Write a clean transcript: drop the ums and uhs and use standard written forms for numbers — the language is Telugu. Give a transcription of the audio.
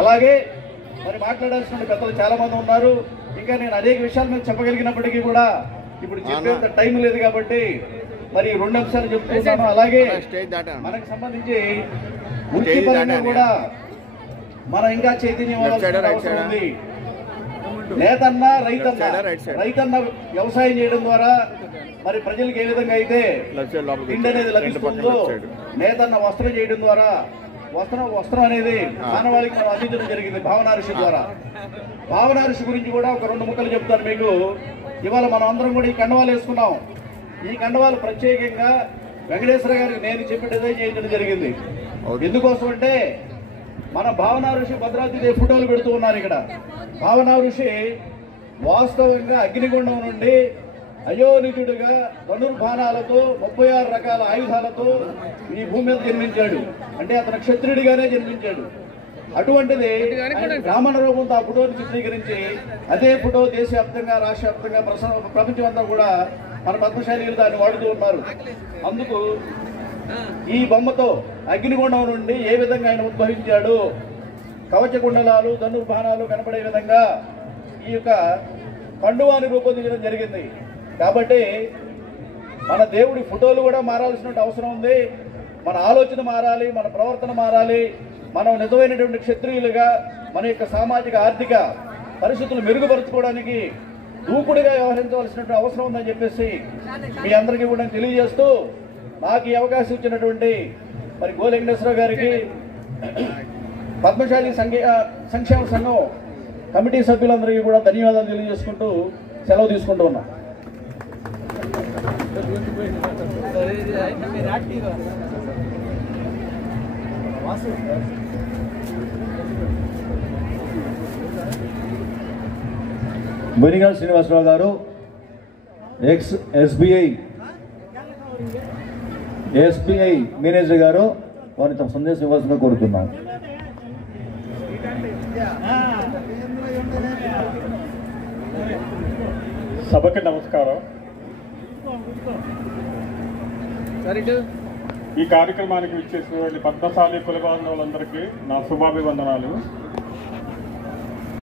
అలాగే మరి మాట్లాడాల్సిన పెద్దలు చాలా మంది ఉన్నారు. ఇంకా నేను అనేక విషయాల మీద చెప్పగలిగినప్పటికీ కూడా ఇప్పుడు చెప్పేంత టైం లేదు కాబట్టి మరి 2 అంశాలు చెప్తున్నాను. అలాగే మనకు సంబంధించి వృత్తిపరంగా కూడా మనం ఇంకా చైతన్యం అవసరం ఉంది. నేతన్న రైతన్న వ్యవసాయం చేయడం ద్వారా మరి ప్రజలకు ఏ విధంగా అయితే తిండి అనేది లభిస్తుందో, నేతన్న వస్త్రం చేయడం ద్వారా వస్త్రం అనేది మానవాళికి మనం అందించడం జరిగింది భావనా ఋషి ద్వారా. భావనా ఋషి గురించి కూడా ఒక 2 ముక్కలు చెప్తాను మీకు. ఇవాళ మనం అందరం కూడా ఈ కండవాలు వేసుకున్నాం. ఈ కండవాలు ప్రత్యేకంగా వెంకటేశ్వర గారికి నేను చెప్పి డిజైన్ చేయించడం జరిగింది. ఎందుకోసం అంటే మన భావనా ఋషి భద్రాద్రి ఫోటోలు పెడుతూ ఉన్నారు. ఇక్కడ భావనా ఋషి వాస్తవంగా అగ్నిగుండం నుండి అయోనిజుడుగా ధనుర్బాణాలతో 36 రకాల ఆయుధాలతో ఈ భూమి మీద జన్మించాడు. అంటే అతను క్షత్రుడిగానే జన్మించాడు. అటువంటిది బ్రాహ్మణ రూపంతో ఆ ఫోటోని చిత్రీకరించి అదే ఫోటో దేశవ్యాప్తంగా రాష్ట్రవ్యాప్తంగా ప్రపంచం అంతా కూడా మన పద్మశాలీలు దాన్ని వాడుతూ ఉన్నారు. అందుకు ఈ బొమ్మతో అగ్నిగుండం నుండి ఏ విధంగా ఆయన ఉద్భవించాడు, కవచ కుండలాలు ధనుర్బాణాలు కనపడే విధంగా ఈ యొక్క కండువాని రూపొందించడం జరిగింది. కాబట్టి మన దేవుడి ఫోటోలు కూడా మారాల్సిన అవసరం ఉంది. మన ఆలోచన మారాలి, మన ప్రవర్తన మారాలి. మనం నిజమైనటువంటి క్షత్రియులుగా మన యొక్క సామాజిక ఆర్థిక పరిస్థితులు మెరుగుపరచుకోవడానికి దూకుడుగా వ్యవహరించవలసినటువంటి అవసరం ఉందని చెప్పేసి మీ అందరికీ కూడా తెలియజేస్తూ, నాకు ఈ అవకాశం ఇచ్చినటువంటి మరి గోలి వెంకటేశ్వర గారికి, పద్మశాలి సంక్షేమ సంఘం కమిటీ సభ్యులందరికీ కూడా ధన్యవాదాలు తెలియజేసుకుంటూ సెలవు తీసుకుంటూ ఉన్నాం. బొనిగా శ్రీనివాసరావు గారు, ఎస్బీఐ మేనేజర్ గారు, వారిని తమ సందేశం ఇవ్వాల్సిందిగా కోరుతున్నాం. సభకి నమస్కారం. ఈ కార్యక్రమానికి విచ్చేసినటువంటి పద్మశాలి కుల బాంధవులందరికీ నా శుభాభివందనాలు.